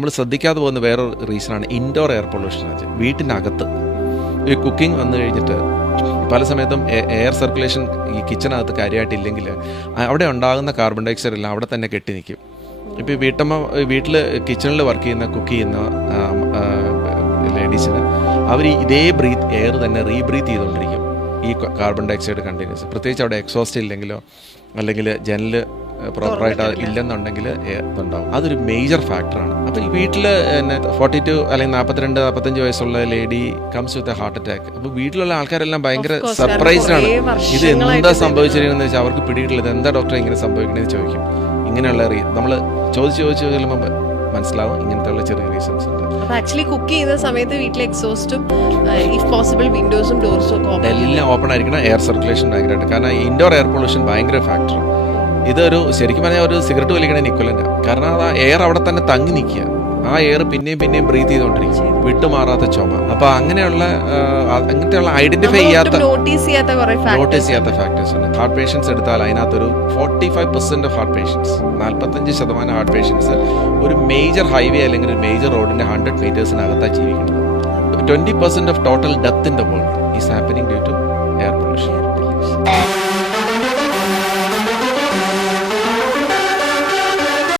നമ്മൾ ശ്രദ്ധിക്കാതെ പോകുന്ന വേറൊരു റീസണാണ് ഇൻഡോർ എയർ പൊല്യൂഷൻ. വീട്ടിനകത്ത് ഈ കുക്കിംഗ് വന്നു കഴിഞ്ഞിട്ട് പല സമയത്തും എയർ സർക്കുലേഷൻ ഈ കിച്ചണകത്ത് കാര്യമായിട്ടില്ലെങ്കിൽ അവിടെ ഉണ്ടാകുന്ന കാർബൺ ഡയോക്സൈഡ് എല്ലാം അവിടെ തന്നെ കെട്ടി നിൽക്കും. ഇപ്പോൾ വീട്ടിൽ കിച്ചണിൽ വർക്ക് ചെയ്യുന്ന കുക്ക് ചെയ്യുന്ന ലേഡീസിന് അവർ ഇതേ എയർ തന്നെ റീബ്രീത്ത് ചെയ്തുകൊണ്ടിരിക്കും ഈ കാർബൺ ഡയോക്സൈഡ് കണ്ടിന്യൂസ്. പ്രത്യേകിച്ച് അവിടെ എക്സോസ്റ്റ് ഇല്ലെങ്കിലോ അല്ലെങ്കിൽ ജനൽ പ്രോപ്പറായിട്ട് ഇല്ലെന്നുണ്ടെങ്കിൽ ഇതുണ്ടാവും. അതൊരു മേജർ ഫാക്ടറാണ്. അപ്പോൾ ഈ വീട്ടിൽ 42 അല്ലെങ്കിൽ 42-45 വയസ്സുള്ള lady comes with a heart attack. അപ്പോൾ വീട്ടിലുള്ള ആൾക്കാരെല്ലാം ഭയങ്കര സർപ്രൈസ്ഡ് ആണ്. ഇത് എന്താ സംഭവിച്ചിരിക്കുന്നത് വെച്ചാൽ അവർക്ക് പിടിയിട്ടില്ല. ഇത് എന്താ ഡോക്ടറെ ഇങ്ങനെ സംഭവിക്കണമെന്ന് ചോദിക്കും. ഇങ്ങനെയുള്ള നമ്മൾ ചോദിച്ചു ചെല്ലുമ്പോൾ മനസ്സിലാവും ഇങ്ങനത്തെ ചെറിയ റീസൺസ് ഉണ്ട്. ആക്ച്വലി കുക്ക് ചെയ്യുന്ന സമയത്ത് വീട്ടിലെ എക്സോസ്റ്റും ഇഫ് പോസിബിൾ വിൻഡോസും ഡോർസും ഒക്കെ എല്ലാം ഓപ്പൺ ആയിരിക്കണം. എയർ സർക്കുലേഷൻ ഭയങ്കരമായിട്ട്, കാരണം ഇൻഡോർ എയർ പൊല്യൂഷൻ ഭയങ്കര ഫാക്ടറാണ്. ഇതൊരു ശരിക്കും പറഞ്ഞാൽ ഒരു സിഗരറ്റ് വലിക്കണ ഇക്വലൻ്റാണ്. കാരണം അത് ആ എയർ അവിടെ തന്നെ തങ്ങി നിൽക്കുക. ആ എയർ പിന്നെയും ബ്രീത്ത് ചെയ്തുകൊണ്ടിരിക്കും, വിട്ടുമാറാത്ത ചുമ. അപ്പോൾ അങ്ങനെയുള്ള ഐഡന്റിഫൈ ചെയ്യാത്ത നോട്ടീസ് ചെയ്യാത്ത ഫാക്ടേഴ്സ് ഉണ്ട്. ഹാർട്ട് പേഷ്യൻസ് എടുത്താൽ അതിനകത്തൊരു 45% of heart patients, 45% heart patients ഒരു മേജർ ഹൈവേ അല്ലെങ്കിൽ ഒരു മേജർ റോഡിന്റെ 100 മീറ്റേഴ്സിനകത്താണ് ജീവിക്കുന്നത്. 20% of total death in the world